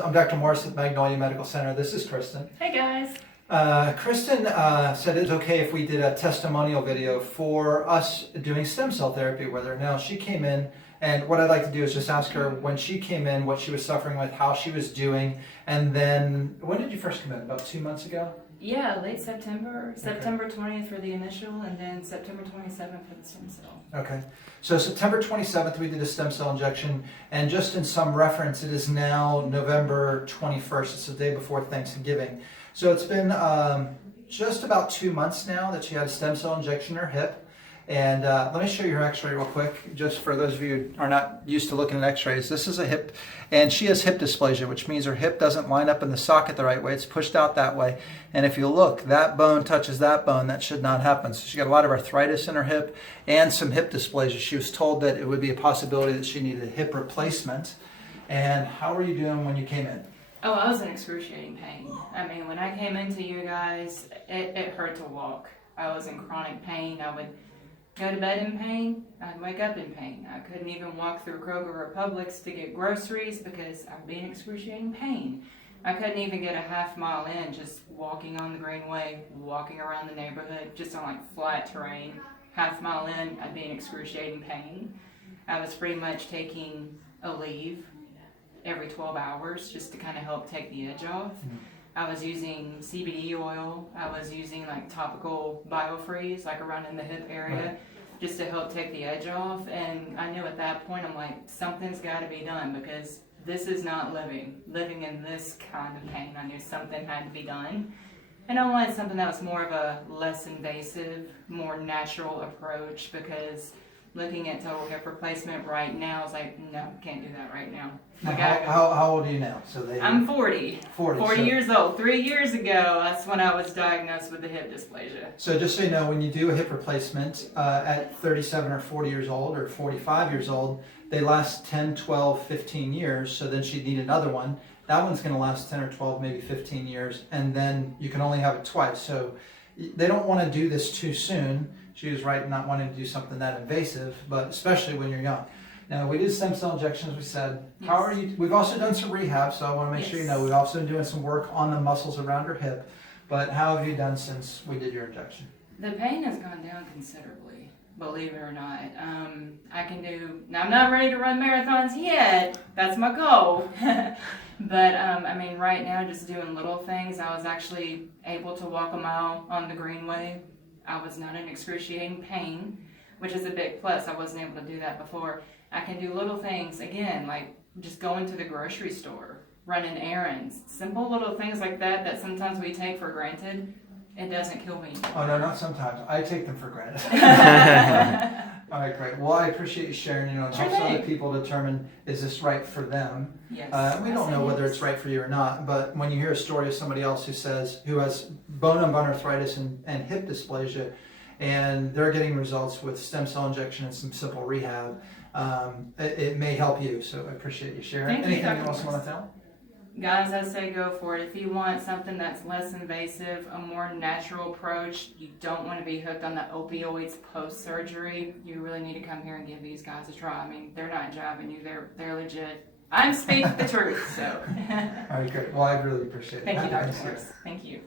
I'm Dr. Morris at Magnolia Medical Center. This is Kristin. Hey guys. Kristin said it's okay if we did a testimonial video for us doing stem cell therapy with her. Now, she came in, and what I'd like to do is just ask her when she came in, what she was suffering with, how she was doing, and then when did you first come in? About 2 months ago? Yeah, late September. September 20th for the initial, and then September 27th for the stem cell. Okay. So September 27th, we did a stem cell injection, and just in some reference, it is now November 21st. It's the day before Thanksgiving. So it's been just about 2 months now that she had a stem cell injection in her hip. And let me show you her x-ray real quick, just for those of you who are not used to looking at x-rays. This is a hip, and she has hip dysplasia, which means her hip doesn't line up in the socket the right way. It's pushed out that way. And if you look, that bone touches that bone. That should not happen. So she got a lot of arthritis in her hip and some hip dysplasia. She was told that it would be a possibility that she needed a hip replacement. And how were you doing when you came in? Oh, I was in excruciating pain. I mean, when I came into you guys, it hurt to walk. I was in chronic pain. I would go to bed in pain. I'd wake up in pain. I couldn't even walk through Kroger or Publix to get groceries because I'd be in excruciating pain. I couldn't even get a half mile in just walking on the Greenway, walking around the neighborhood, just on like flat terrain. Half mile in, I'd be in excruciating pain. I was pretty much taking a leave every 12 hours just to kind of help take the edge off. I was using CBD oil. I was using like topical biofreeze, like around in the hip area, just to help take the edge off. And I knew at that point, I'm like, something's got to be done because this is not living in this kind of pain. I knew something had to be done. And I wanted something that was more of a less invasive, more natural approach because looking at total hip replacement right now is like, no, can't do that right now. How old are you now? I'm 40. 40 years old. 3 years ago, that's when I was diagnosed with the hip dysplasia. So just so you know, when you do a hip replacement at 37 or 40 years old or 45 years old, they last 10, 12, 15 years. So then she'd need another one. That one's going to last 10 or 12, maybe 15 years. And then you can only have it twice. So they don't want to do this too soon. She was right in not wanting to do something that invasive, but especially when you're young. Now, we did stem cell injections, we said. Yes. How are you? We've also done some rehab, so I want to make sure you know we've also been doing some work on the muscles around her hip. But how have you done since we did your injection? The pain has gone down considerably, believe it or not. I can do, now I'm not ready to run marathons yet, that's my goal. But I mean, right now, just doing little things. I was actually able to walk a mile on the Greenway. I was not in excruciating pain, which is a big plus. I wasn't able to do that before. I can do little things, again, like just going to the grocery store, running errands, simple little things like that that sometimes we take for granted. It doesn't kill me anymore. Oh, no, not sometimes. I take them for granted. All right, great. Well, I appreciate you sharing. It helps other people determine, is this right for them? Yes. We don't know whether it's right for you or not, but when you hear a story of somebody else who has bone-on-bone arthritis and hip dysplasia, and they're getting results with stem cell injection and some simple rehab, it may help you. So I appreciate you sharing. Anything else you want to tell? Guys, I say go for it. If you want something that's less invasive, a more natural approach, you don't want to be hooked on the opioids post-surgery, you really need to come here and give these guys a try. I mean, they're not jabbing you. They're legit. I'm speaking the truth, so. All right, great. Well, I really appreciate it. Thank you, Dr. Morris. Thank you.